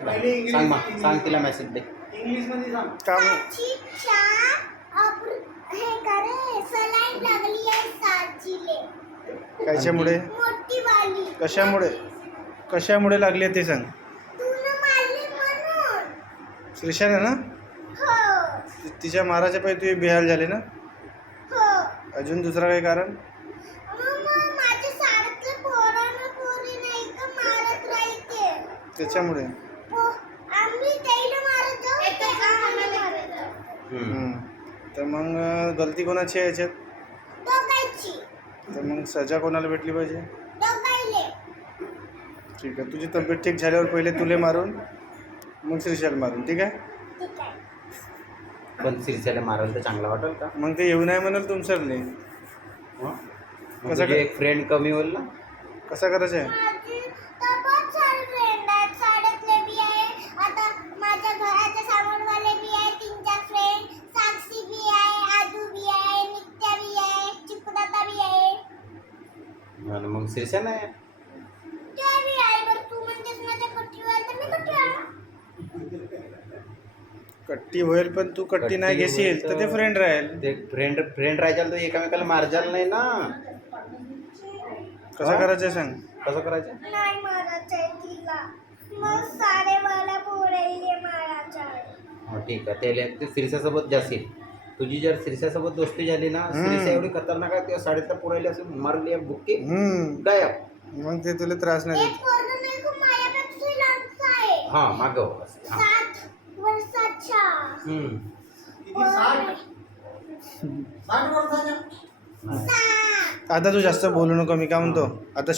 सांग मग, सांग तिला मेसेज दे. इंग्लिश मध्ये सांग. काम साक्षीच्या हे करे सलाईन लागली आहे साक्षीले. कशामुळे मोठी वाली. कशामुळे लागली आहे ते सांग. तूने मारली म्हणून. श्रीशाने ना हो तिच्या माराच्या पायी तुझे बेहाल झाले ना. हो. अजून दुसरा काही कारण. मग माझ्या शाळेतले पोरांना पोरी नाही का मारत राहते. त्याच्यामुळे आम्ही त्याला मारत जाऊ ते आम्हाला मारत जाऊ. तर मग गलती कोणाची आहे याच्यात. दोघांची. तर मग सजा कोणाला भेटली पाहिजे. दोघांले. ठीक आहे, तुझी तब्येत ठीक झाल्यावर पहिले तुले मारून मग श्रीशाला मारून. ठीक आहे. ठीक आहे. पण सिरच्याला मारायला तर चांगला वाटेल का? मग ते येऊ नाही म्हणाल तुमचं नाही. हं? मग कसं तुझी एक फ्रेंड कमी होईल ना. कसा करायचं आहे. माझी तर बहुत सारे फ्रेंड आहेत. शाळेतले बी आहे. आता माझ्या घराच्या समोरवाले बी आहे. 3-4 फ्रेंड. साक्षी बी आहे, आदू बी आहे, नित्या बी आहे, चिकुदाता बी आहे. आणि मग सिरच्या नाही. त्या बी आहे. बरं तू म्हणतेस माझ्या कट्टीवर तर मी कट्टी आहे. कट्टी होईल पण तू कट्टी नाही घेशील तर ते फ्रेंड राहील. ते फ्रेंड राहायचं तर एकामेकाला मारजाल नाही ना. कसं करायचं आहे सांग. कसं करायचं. नाही मारायचं आहे तिला. मग साडेवाला पोराईले मारायचं आहे. हो ठीक आहे. त्याला ते सिरसासोबत जाशील. तुझी जर सिरसासोबत दोस्ती झाली ना, सिरसा एवढी खतरनाक आहे त्या साडेतला पुरायला असं मारली बुक्के गायब. मग ते तुला त्रास नाही एक देत. पोरगा नाही का माझ्यापेक्षा लहानसा आहे. हां मागव. 7 वर्षाचा. किती 60 वर्षाच्या. सात. आता तू जास्त बोलू नको. मी काय म्हणतो आता